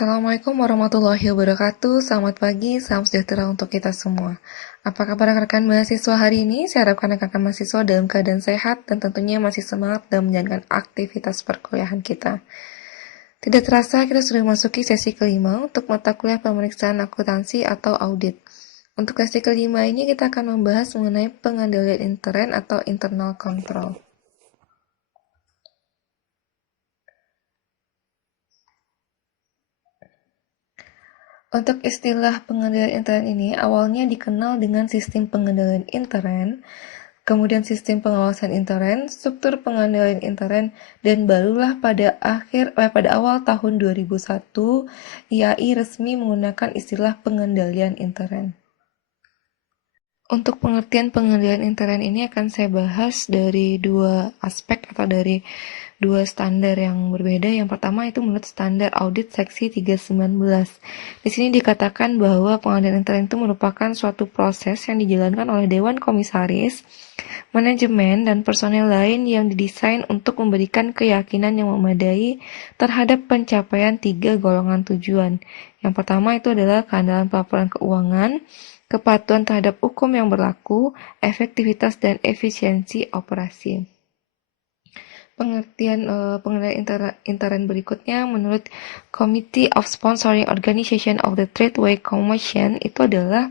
Assalamualaikum warahmatullahi wabarakatuh. Selamat pagi, salam sejahtera untuk kita semua. Apa kabar rekan-rekan mahasiswa hari ini? Saya harapkan rekan-rekan mahasiswa dalam keadaan sehat dan tentunya masih semangat dalam menjalankan aktivitas perkuliahan kita. Tidak terasa kita sudah memasuki sesi kelima untuk mata kuliah pemeriksaan akuntansi atau audit. Untuk sesi kelima ini kita akan membahas mengenai pengendalian intern atau internal control. Untuk istilah pengendalian intern ini awalnya dikenal dengan sistem pengendalian intern, kemudian sistem pengawasan intern, struktur pengendalian intern, dan barulah pada awal tahun 2001 IAI resmi menggunakan istilah pengendalian intern. Untuk pengertian pengendalian intern ini akan saya bahas dari dua aspek atau dari dua standar yang berbeda. Yang pertama itu menurut standar audit seksi 319. Di sini dikatakan bahwa pengendalian intern itu merupakan suatu proses yang dijalankan oleh Dewan Komisaris, manajemen, dan personel lain yang didesain untuk memberikan keyakinan yang memadai terhadap pencapaian 3 golongan tujuan. Yang pertama itu adalah keandalan pelaporan keuangan, kepatuhan terhadap hukum yang berlaku, efektivitas dan efisiensi operasi. Pengertian pengendalian intern berikutnya menurut Committee of Sponsoring Organization of the Tradeway Commission itu adalah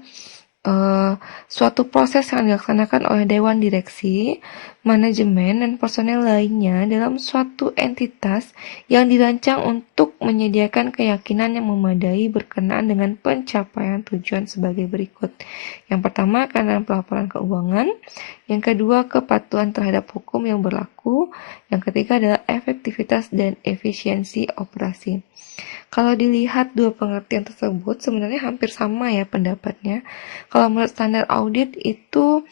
suatu proses yang dilaksanakan oleh Dewan Direksi, manajemen, dan personel lainnya dalam suatu entitas yang dirancang untuk menyediakan keyakinan yang memadai berkenaan dengan pencapaian tujuan sebagai berikut. Yang pertama, keandalan pelaporan keuangan. Yang kedua, kepatuhan terhadap hukum yang berlaku. Yang ketiga adalah efektivitas dan efisiensi operasi. Kalau dilihat dua pengertian tersebut sebenarnya hampir sama ya pendapatnya. Kalau menurut standar audit itu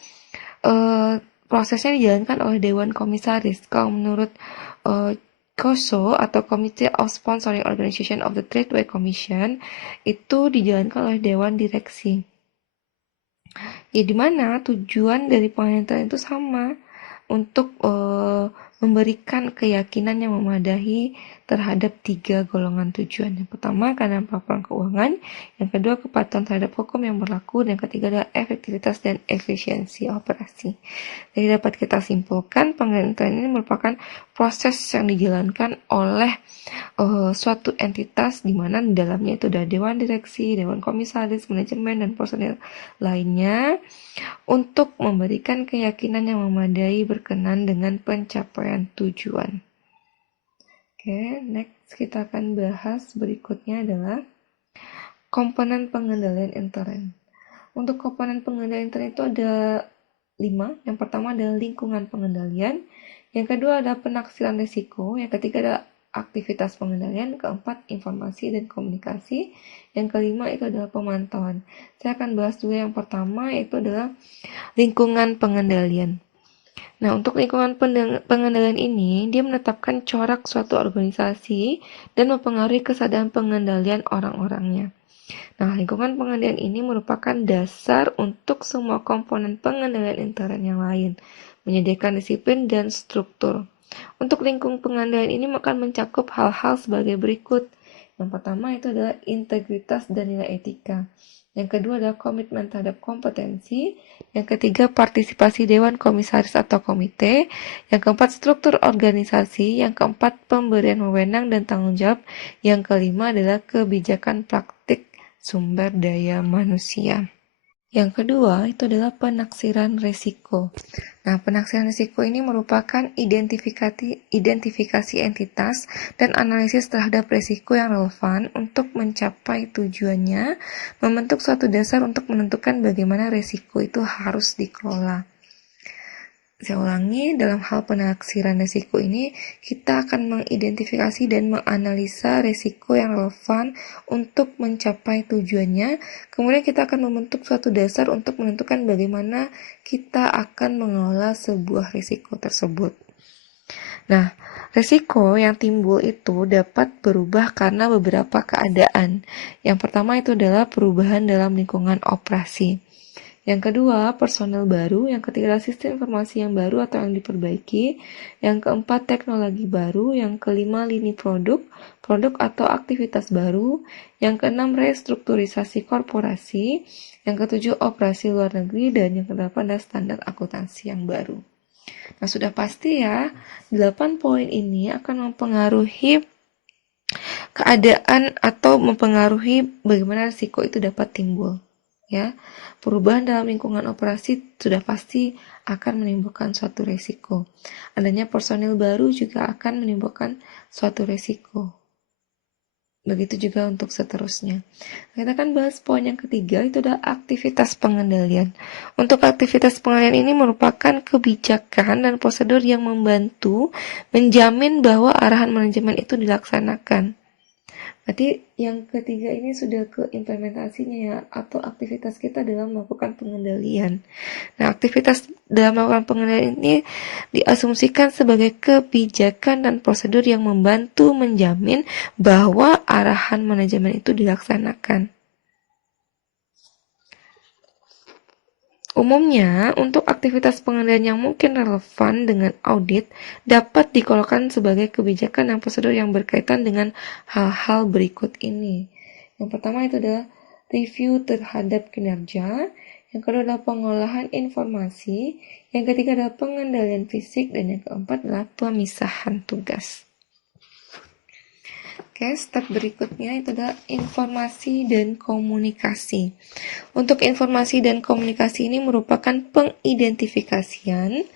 prosesnya dijalankan oleh Dewan Komisaris. Kalau menurut COSO atau Committee of Sponsoring Organization of the Tradeway Commission itu dijalankan oleh Dewan Direksi. Ya di mana tujuan dari pengendalian itu sama untuk memberikan keyakinan yang memadai terhadap 3 golongan tujuan. Yang pertama, keandalan pelaporan keuangan. Yang kedua, kepatuhan terhadap hukum yang berlaku. Dan yang ketiga adalah efektivitas dan efisiensi operasi. Jadi dapat kita simpulkan, pengendalian ini merupakan proses yang dijalankan oleh suatu entitas di mana di dalamnya itu ada Dewan Direksi, Dewan Komisaris, manajemen, dan personel lainnya untuk memberikan keyakinan yang memadai berkenan dengan pencapaian tujuan. Oke, next kita akan bahas berikutnya adalah komponen pengendalian intern. Untuk komponen pengendalian intern itu ada 5. Yang pertama adalah lingkungan pengendalian, yang kedua adalah penaksiran risiko, yang ketiga adalah aktivitas pengendalian, keempat informasi dan komunikasi, yang kelima itu adalah pemantauan. Saya akan bahas dulu yang pertama yaitu adalah lingkungan pengendalian. Nah, untuk lingkungan pengendalian ini, dia menetapkan corak suatu organisasi dan mempengaruhi kesadaran pengendalian orang-orangnya. Nah, lingkungan pengendalian ini merupakan dasar untuk semua komponen pengendalian intern yang lain, menyediakan disiplin dan struktur. Untuk lingkungan pengendalian ini akan mencakup hal-hal sebagai berikut. Yang pertama itu adalah integritas dan nilai etika. Yang kedua adalah komitmen terhadap kompetensi. Yang ketiga, partisipasi Dewan Komisaris atau komite. Yang keempat, struktur organisasi. Yang keempat, pemberian wewenang dan tanggung jawab. Yang kelima adalah kebijakan praktik sumber daya manusia. Yang kedua, itu adalah penaksiran risiko. Nah, penaksiran risiko ini merupakan identifikasi entitas dan analisis terhadap risiko yang relevan untuk mencapai tujuannya, membentuk suatu dasar untuk menentukan bagaimana risiko itu harus dikelola. Saya ulangi, dalam hal penaksiran risiko ini, kita akan mengidentifikasi dan menganalisa risiko yang relevan untuk mencapai tujuannya. Kemudian kita akan membentuk suatu dasar untuk menentukan bagaimana kita akan mengelola sebuah risiko tersebut. Nah, risiko yang timbul itu dapat berubah karena beberapa keadaan. Yang pertama itu adalah perubahan dalam lingkungan operasi. Yang kedua, personel baru. Yang ketiga, sistem informasi yang baru atau yang diperbaiki. Yang keempat, teknologi baru. Yang kelima, lini produk atau aktivitas baru. Yang keenam, restrukturisasi korporasi. Yang ketujuh, operasi luar negeri. Dan yang kedelapan adalah standar akuntansi yang baru. Nah, sudah pasti ya, 8 poin ini akan mempengaruhi keadaan atau mempengaruhi bagaimana risiko itu dapat timbul. Ya, perubahan dalam lingkungan operasi sudah pasti akan menimbulkan suatu risiko. Adanya personil baru juga akan menimbulkan suatu risiko. Begitu juga untuk seterusnya. Kita akan bahas poin yang ketiga, itu adalah aktivitas pengendalian. Untuk aktivitas pengendalian ini merupakan kebijakan dan prosedur yang membantu menjamin bahwa arahan manajemen itu dilaksanakan. Berarti yang ketiga ini sudah ke implementasinya ya, atau aktivitas kita dalam melakukan pengendalian. Nah, aktivitas dalam melakukan pengendalian ini diasumsikan sebagai kebijakan dan prosedur yang membantu menjamin bahwa arahan manajemen itu dilaksanakan. Umumnya, untuk aktivitas pengendalian yang mungkin relevan dengan audit dapat digolongkan sebagai kebijakan dan prosedur yang berkaitan dengan hal-hal berikut ini. Yang pertama itu adalah review terhadap kinerja, yang kedua adalah pengolahan informasi, yang ketiga adalah pengendalian fisik, dan yang keempat adalah pemisahan tugas. Oke, step berikutnya itu adalah informasi dan komunikasi. Untuk informasi dan komunikasi ini merupakan pengidentifikasian,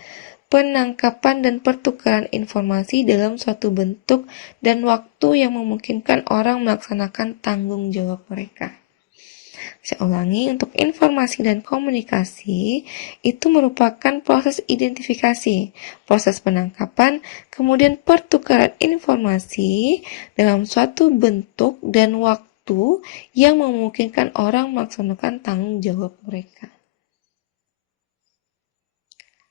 penangkapan dan pertukaran informasi dalam suatu bentuk dan waktu yang memungkinkan orang melaksanakan tanggung jawab mereka. Saya ulangi, untuk informasi dan komunikasi itu merupakan proses identifikasi, proses penangkapan, kemudian pertukaran informasi dalam suatu bentuk dan waktu yang memungkinkan orang melaksanakan tanggung jawab mereka.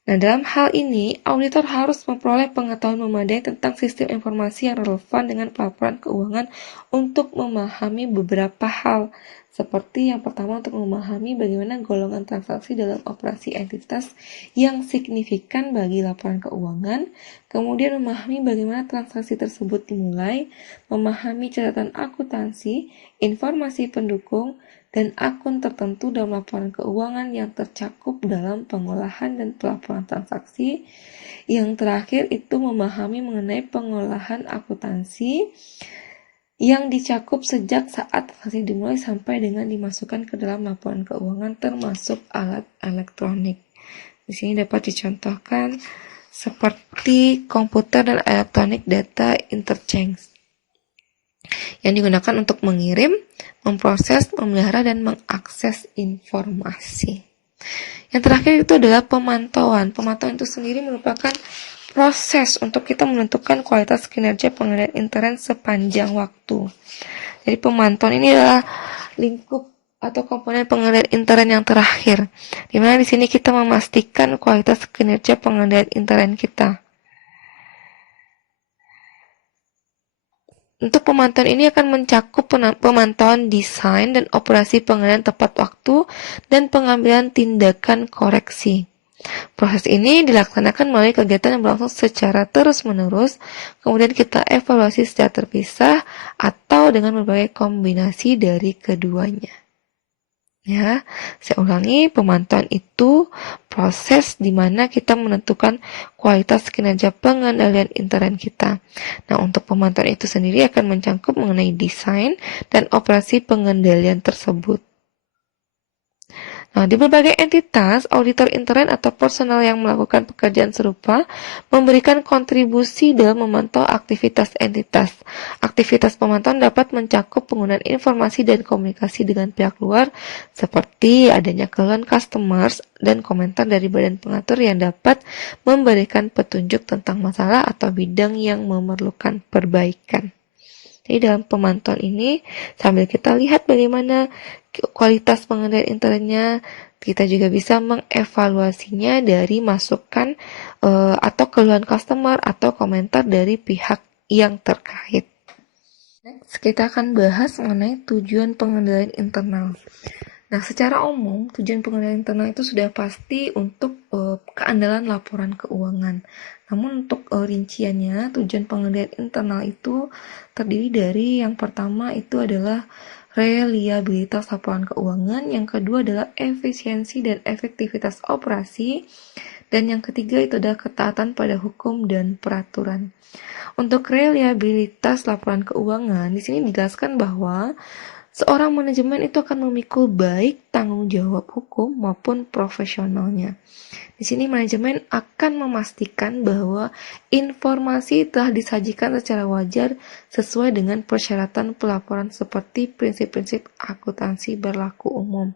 Nah, dalam hal ini, auditor harus memperoleh pengetahuan memadai tentang sistem informasi yang relevan dengan pelaporan keuangan untuk memahami beberapa hal, seperti yang pertama untuk memahami bagaimana golongan transaksi dalam operasi entitas yang signifikan bagi laporan keuangan, kemudian memahami bagaimana transaksi tersebut dimulai, memahami catatan akuntansi, informasi pendukung, dan akun tertentu dalam laporan keuangan yang tercakup dalam pengolahan dan pelaporan transaksi. Yang terakhir itu memahami mengenai pengolahan akuntansi yang dicakup sejak saat transaksi dimulai sampai dengan dimasukkan ke dalam laporan keuangan termasuk alat elektronik. Di sini dapat dicontohkan seperti komputer dan elektronik data interchange yang digunakan untuk mengirim, memproses, memelihara, dan mengakses informasi. Yang terakhir itu adalah pemantauan. Pemantauan itu sendiri merupakan proses untuk kita menentukan kualitas kinerja pengendalian intern sepanjang waktu. Jadi pemantauan ini adalah lingkup atau komponen pengendalian intern yang terakhir, di mana di sini kita memastikan kualitas kinerja pengendalian intern kita. Untuk pemantauan ini akan mencakup pemantauan desain dan operasi pengendalian tepat waktu dan pengambilan tindakan koreksi. Proses ini dilaksanakan melalui kegiatan yang berlangsung secara terus-menerus, kemudian kita evaluasi secara terpisah atau dengan berbagai kombinasi dari keduanya. Ya, saya ulangi, pemantauan itu proses di mana kita menentukan kualitas kinerja pengendalian intern kita. Nah, untuk pemantauan itu sendiri akan mencakup mengenai desain dan operasi pengendalian tersebut. Nah, di berbagai entitas, auditor intern atau personel yang melakukan pekerjaan serupa memberikan kontribusi dalam memantau aktivitas entitas. Aktivitas pemantauan dapat mencakup penggunaan informasi dan komunikasi dengan pihak luar, seperti adanya keluhan customers dan komentar dari badan pengatur yang dapat memberikan petunjuk tentang masalah atau bidang yang memerlukan perbaikan. Jadi dalam pemantauan ini, sambil kita lihat bagaimana kualitas pengendalian internnya, kita juga bisa mengevaluasinya dari masukan atau keluhan customer atau komentar dari pihak yang terkait. Next, kita akan bahas mengenai tujuan pengendalian internal. Nah, secara umum, tujuan pengendalian internal itu sudah pasti untuk keandalan laporan keuangan. Namun untuk rinciannya, tujuan pengendalian internal itu terdiri dari yang pertama itu adalah reliabilitas laporan keuangan, yang kedua adalah efisiensi dan efektivitas operasi, dan yang ketiga itu adalah ketaatan pada hukum dan peraturan. Untuk reliabilitas laporan keuangan, di sini dijelaskan bahwa seorang manajemen itu akan memikul baik tanggung jawab hukum maupun profesionalnya. Di sini manajemen akan memastikan bahwa informasi telah disajikan secara wajar sesuai dengan persyaratan pelaporan seperti prinsip-prinsip akuntansi berlaku umum.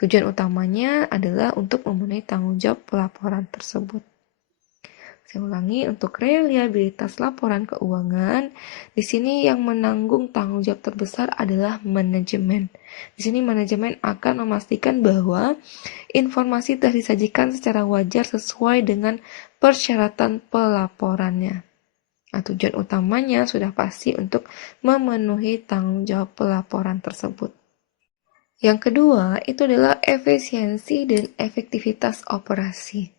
Tujuan utamanya adalah untuk memenuhi tanggung jawab pelaporan tersebut. Saya ulangi, untuk reliabilitas laporan keuangan, di sini yang menanggung tanggung jawab terbesar adalah manajemen. Di sini manajemen akan memastikan bahwa informasi telah disajikan secara wajar sesuai dengan persyaratan pelaporannya. Nah, tujuan utamanya sudah pasti untuk memenuhi tanggung jawab pelaporan tersebut. Yang kedua, itu adalah efisiensi dan efektivitas operasi.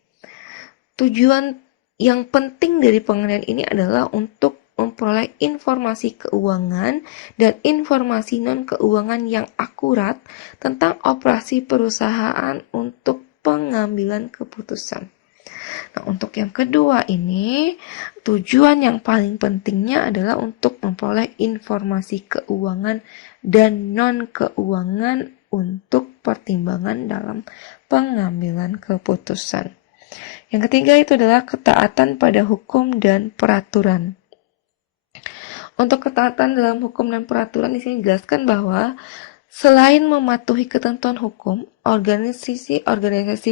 Tujuan yang penting dari pengendalian ini adalah untuk memperoleh informasi keuangan dan informasi non-keuangan yang akurat tentang operasi perusahaan untuk pengambilan keputusan. Nah, untuk yang kedua ini, tujuan yang paling pentingnya adalah untuk memperoleh informasi keuangan dan non-keuangan untuk pertimbangan dalam pengambilan keputusan. Yang ketiga itu adalah ketaatan pada hukum dan peraturan. Untuk ketaatan dalam hukum dan peraturan di sini dijelaskan bahwa selain mematuhi ketentuan hukum, organisasi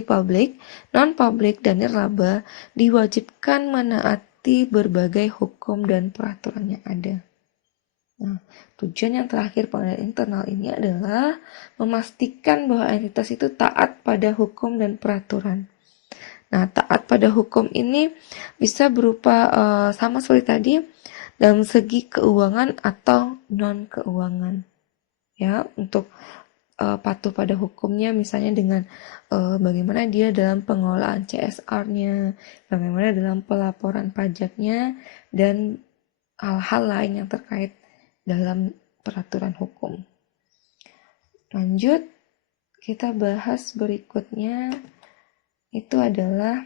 publik, non-publik, dan nirlaba diwajibkan menaati berbagai hukum dan peraturan yang ada. Nah, tujuan yang terakhir pengendalian internal ini adalah memastikan bahwa entitas itu taat pada hukum dan peraturan. Nah, taat pada hukum ini bisa berupa sama seperti tadi dalam segi keuangan atau non-keuangan. Ya, untuk patuh pada hukumnya misalnya dengan bagaimana dia dalam pengelolaan CSR-nya, bagaimana dalam pelaporan pajaknya, dan hal-hal lain yang terkait dalam peraturan hukum. Lanjut, kita bahas berikutnya itu adalah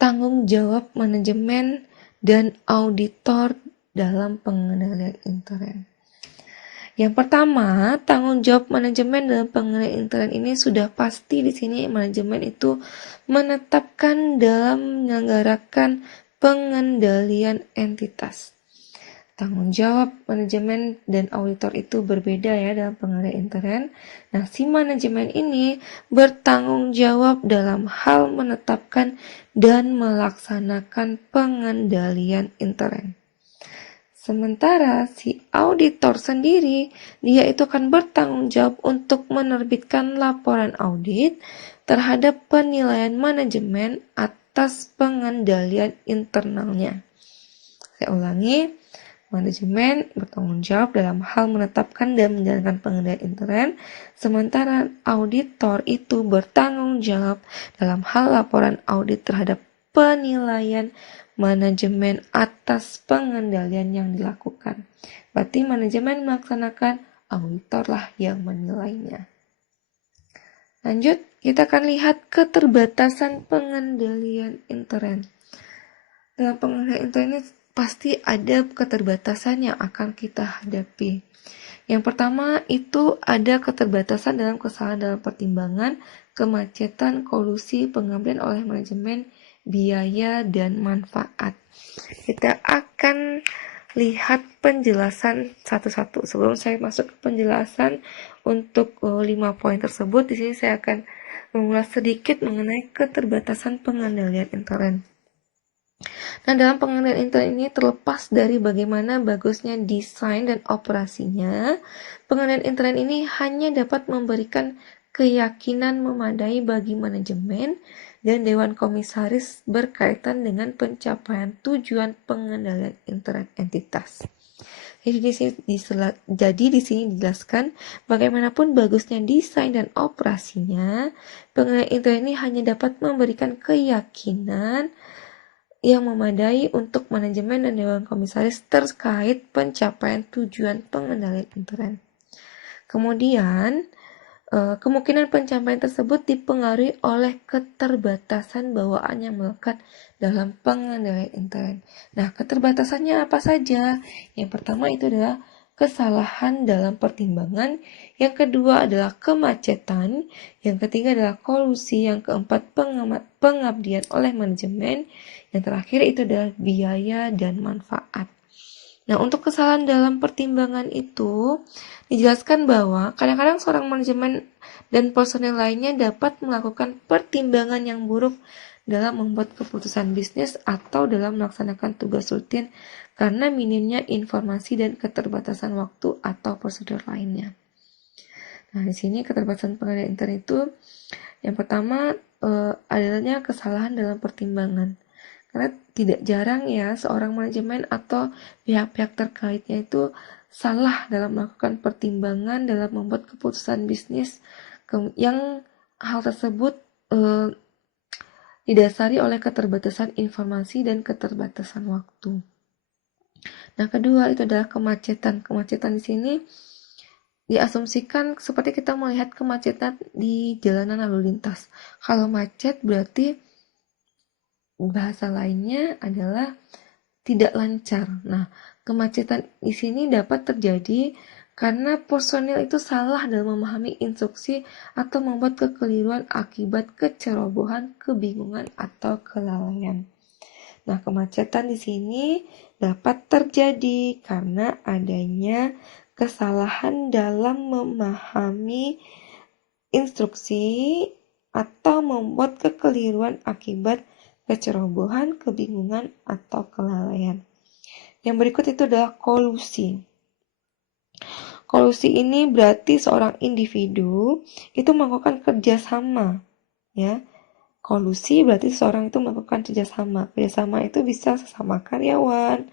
tanggung jawab manajemen dan auditor dalam pengendalian intern. Yang pertama, tanggung jawab manajemen dalam pengendalian intern ini sudah pasti di sini manajemen itu menetapkan dalam menyelenggarakan pengendalian entitas. Tanggung jawab manajemen dan auditor itu berbeda ya dalam pengendalian intern. Nah, si manajemen ini bertanggung jawab dalam hal menetapkan dan melaksanakan pengendalian intern. Sementara si auditor sendiri, dia itu akan bertanggung jawab untuk menerbitkan laporan audit terhadap penilaian manajemen atas pengendalian internalnya. Saya ulangi. Manajemen bertanggung jawab dalam hal menetapkan dan menjalankan pengendalian intern, sementara auditor itu bertanggung jawab dalam hal laporan audit terhadap penilaian manajemen atas pengendalian yang dilakukan. Berarti manajemen melaksanakan, auditorlah yang menilainya. Lanjut, kita akan lihat keterbatasan pengendalian intern. Dalam pengendalian intern ini pasti ada keterbatasan yang akan kita hadapi. Yang pertama itu ada keterbatasan dalam kesalahan dalam pertimbangan, kemacetan, kolusi, pengambilan oleh manajemen, biaya, dan manfaat. Kita akan lihat penjelasan satu-satu. Sebelum saya masuk ke penjelasan untuk 5 poin tersebut, di sini saya akan mengulas sedikit mengenai keterbatasan pengendalian intern. Nah, dalam pengendalian intern ini terlepas dari bagaimana bagusnya desain dan operasinya, pengendalian intern ini hanya dapat memberikan keyakinan memadai bagi manajemen dan dewan komisaris berkaitan dengan pencapaian tujuan pengendalian intern entitas. Jadi di sini dijelaskan bagaimanapun bagusnya desain dan operasinya, pengendalian intern ini hanya dapat memberikan keyakinan yang memadai untuk manajemen dan dewan komisaris terkait pencapaian tujuan pengendalian intern. Kemudian, kemungkinan pencapaian tersebut dipengaruhi oleh keterbatasan bawaan yang melekat dalam pengendalian intern. Nah, keterbatasannya apa saja? Yang pertama itu adalah kesalahan dalam pertimbangan, yang kedua adalah kemacetan, yang ketiga adalah kolusi, yang keempat pengabdian oleh manajemen, yang terakhir itu adalah biaya dan manfaat. Nah, untuk kesalahan dalam pertimbangan itu dijelaskan bahwa kadang-kadang seorang manajemen dan personel lainnya dapat melakukan pertimbangan yang buruk dalam membuat keputusan bisnis atau dalam melaksanakan tugas rutin karena minimnya informasi dan keterbatasan waktu atau prosedur lainnya. Nah, di sini keterbatasan pengendalian intern itu yang pertama adanya kesalahan dalam pertimbangan. Karena tidak jarang ya seorang manajemen atau pihak-pihak terkaitnya itu salah dalam melakukan pertimbangan dalam membuat keputusan bisnis yang hal tersebut didasari oleh keterbatasan informasi dan keterbatasan waktu. Nah, kedua itu adalah kemacetan. Kemacetan di sini diasumsikan seperti kita melihat kemacetan di jalanan lalu lintas. Kalau macet berarti bahasa lainnya adalah tidak lancar. Nah, kemacetan di sini dapat terjadi karena personil itu salah dalam memahami instruksi atau membuat kekeliruan akibat kecerobohan, kebingungan, atau kelalaian. Nah, kemacetan di sini dapat terjadi karena adanya kesalahan dalam memahami instruksi atau membuat kekeliruan akibat kecerobohan, kebingungan, atau kelalaian. Yang berikut itu adalah kolusi. Kolusi ini berarti seorang individu itu melakukan kerjasama, ya. Kolusi berarti seorang itu melakukan kerjasama. Kerjasama itu bisa sesama karyawan,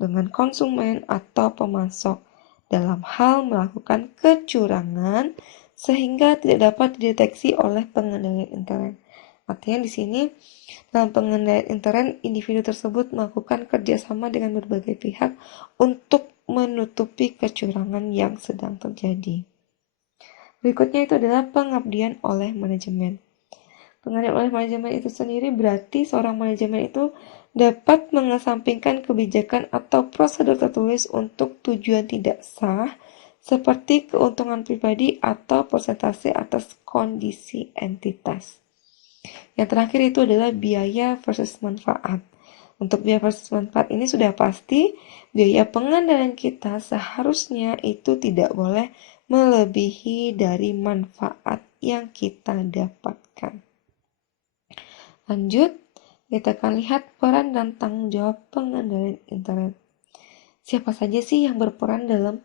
dengan konsumen atau pemasok dalam hal melakukan kecurangan sehingga tidak dapat dideteksi oleh pengendalian intern. Artinya di sini dalam pengendalian intern, individu tersebut melakukan kerjasama dengan berbagai pihak untuk menutupi kecurangan yang sedang terjadi. Berikutnya itu adalah pengabdian oleh manajemen. Pengabdian oleh manajemen itu sendiri berarti seorang manajemen itu dapat mengesampingkan kebijakan atau prosedur tertulis untuk tujuan tidak sah, seperti keuntungan pribadi atau persentase atas kondisi entitas. Yang terakhir itu adalah biaya versus manfaat. Untuk biaya versus manfaat ini sudah pasti biaya pengendalian kita seharusnya itu tidak boleh melebihi dari manfaat yang kita dapatkan. Lanjut, kita akan lihat peran dan tanggung jawab pengendalian intern. Siapa saja sih yang berperan dalam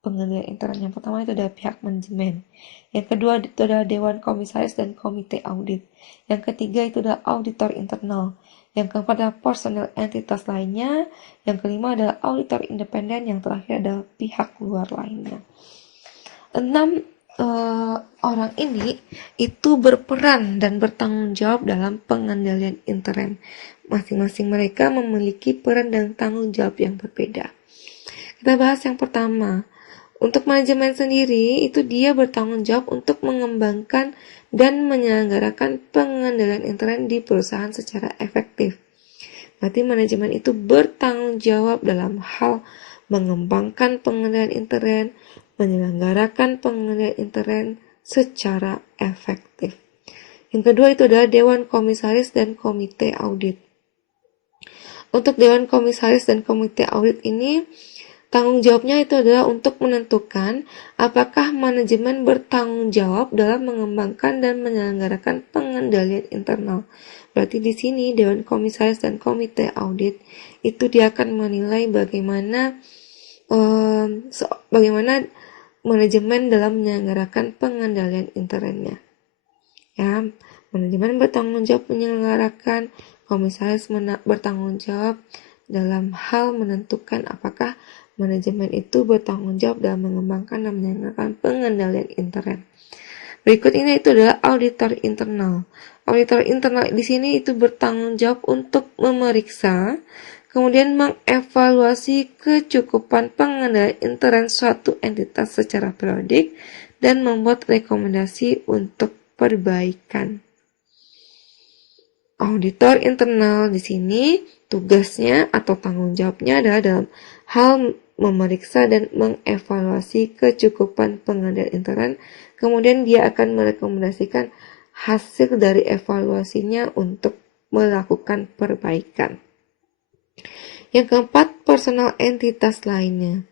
pengendalian intern? Yang pertama itu adalah pihak manajemen. Yang kedua itu adalah Dewan Komisaris dan Komite Audit. Yang ketiga itu adalah auditor internal. Yang keempat adalah personel entitas lainnya. Yang kelima adalah auditor independen. Yang terakhir adalah pihak luar lainnya. 6 orang ini itu berperan dan bertanggung jawab dalam pengendalian intern. Masing-masing mereka memiliki peran dan tanggung jawab yang berbeda. Kita bahas yang pertama. Untuk manajemen sendiri, itu dia bertanggung jawab untuk mengembangkan dan menyelenggarakan pengendalian intern di perusahaan secara efektif. Berarti manajemen itu bertanggung jawab dalam hal mengembangkan pengendalian intern, menyelenggarakan pengendalian intern secara efektif. Yang kedua itu adalah Dewan Komisaris dan Komite Audit. Untuk Dewan Komisaris dan Komite Audit ini, tanggung jawabnya itu adalah untuk menentukan apakah manajemen bertanggung jawab dalam mengembangkan dan menyelenggarakan pengendalian internal. Berarti di sini Dewan Komisaris dan Komite Audit itu dia akan menilai bagaimana manajemen dalam menyelenggarakan pengendalian internnya. Ya, manajemen bertanggung jawab menyelenggarakan, komisaris bertanggung jawab dalam hal menentukan apakah Manajemen itu bertanggung jawab dalam mengembangkan dan menjalankan pengendalian intern. Berikut ini itu adalah auditor internal. Auditor internal di sini itu bertanggung jawab untuk memeriksa, kemudian mengevaluasi kecukupan pengendalian intern suatu entitas secara periodik dan membuat rekomendasi untuk perbaikan. Auditor internal di sini tugasnya atau tanggung jawabnya adalah dalam hal memeriksa dan mengevaluasi kecukupan pengendalian intern. Kemudian dia akan merekomendasikan hasil dari evaluasinya untuk melakukan perbaikan. Yang keempat, personal entitas lainnya.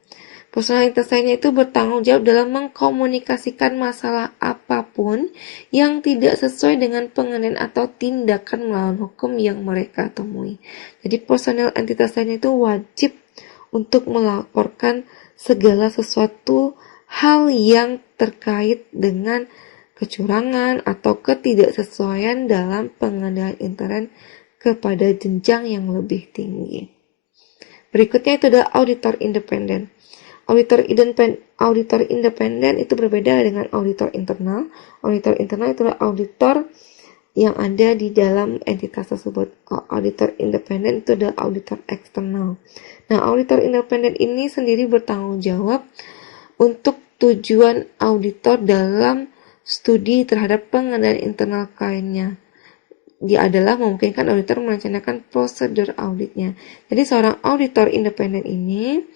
Personalitas lainnya itu bertanggung jawab dalam mengkomunikasikan masalah apapun yang tidak sesuai dengan pengendalian atau tindakan melawan hukum yang mereka temui. Jadi personal entitas lainnya itu wajib untuk melaporkan segala sesuatu hal yang terkait dengan kecurangan atau ketidaksesuaian dalam pengendalian intern kepada jenjang yang lebih tinggi. Berikutnya itu adalah auditor independen. Auditor independen itu berbeda dengan auditor internal. Auditor internal itu adalah auditor yang ada di dalam entitas tersebut. Auditor independen itu adalah auditor eksternal. Nah, auditor independen ini sendiri bertanggung jawab untuk tujuan auditor dalam studi terhadap pengendalian internal kliennya. Dia adalah memungkinkan auditor merencanakan prosedur auditnya. Jadi seorang auditor independen ini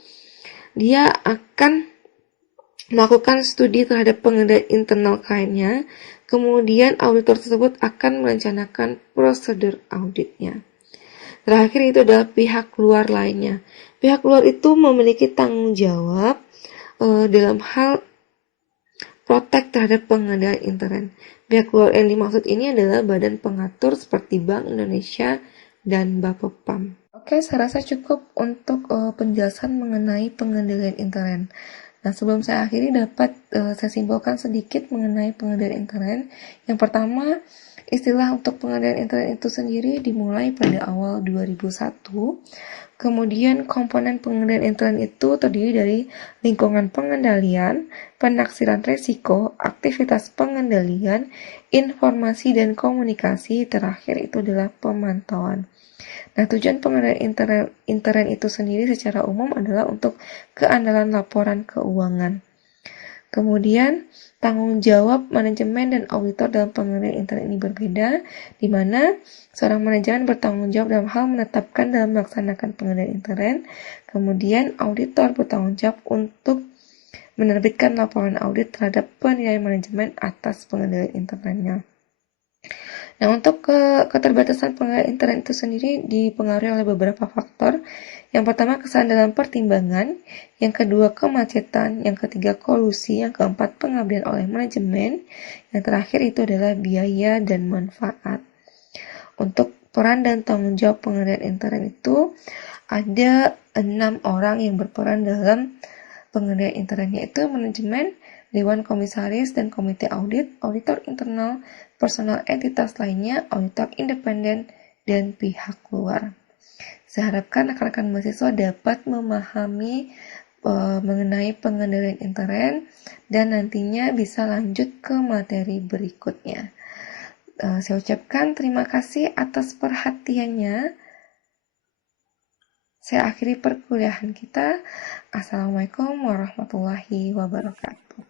dia akan melakukan studi terhadap pengendalian internal kliennya, kemudian auditor tersebut akan merencanakan prosedur auditnya. Terakhir itu adalah pihak luar lainnya. Pihak luar itu memiliki tanggung jawab dalam hal protek terhadap pengendalian intern. Pihak luar yang dimaksud ini adalah badan pengatur seperti Bank Indonesia dan Bapepam. Oke, saya rasa cukup untuk penjelasan mengenai pengendalian intern. Nah, sebelum saya akhiri dapat saya simpulkan sedikit mengenai pengendalian intern. Yang pertama, istilah untuk pengendalian intern itu sendiri dimulai pada awal 2001. Kemudian komponen pengendalian intern itu terdiri dari lingkungan pengendalian, penaksiran risiko, aktivitas pengendalian, informasi dan komunikasi, terakhir itu adalah pemantauan. Nah, tujuan pengendalian intern itu sendiri secara umum adalah untuk keandalan laporan keuangan. Kemudian, tanggung jawab manajemen dan auditor dalam pengendalian intern ini berbeda, di mana seorang manajemen bertanggung jawab dalam hal menetapkan dalam melaksanakan pengendalian intern, kemudian auditor bertanggung jawab untuk menerbitkan laporan audit terhadap penilaian manajemen atas pengendalian internnya. Nah, untuk keterbatasan pengendalian intern itu sendiri dipengaruhi oleh beberapa faktor. Yang pertama, kesalahan dalam pertimbangan. Yang kedua, kemacetan. Yang ketiga, kolusi. Yang keempat, pengabdian oleh manajemen. Yang terakhir itu adalah biaya dan manfaat. Untuk peran dan tanggung jawab pengendalian intern itu ada 6 orang yang berperan dalam pengendalian intern, yaitu manajemen, Dewan Komisaris dan Komite Audit, auditor internal, personal entitas lainnya, auditor independen, dan pihak luar. Saya harapkan rekan-rekan mahasiswa dapat memahami mengenai pengendalian intern dan nantinya bisa lanjut ke materi berikutnya. Saya ucapkan terima kasih atas perhatiannya. Saya akhiri perkuliahan kita. Assalamualaikum warahmatullahi wabarakatuh.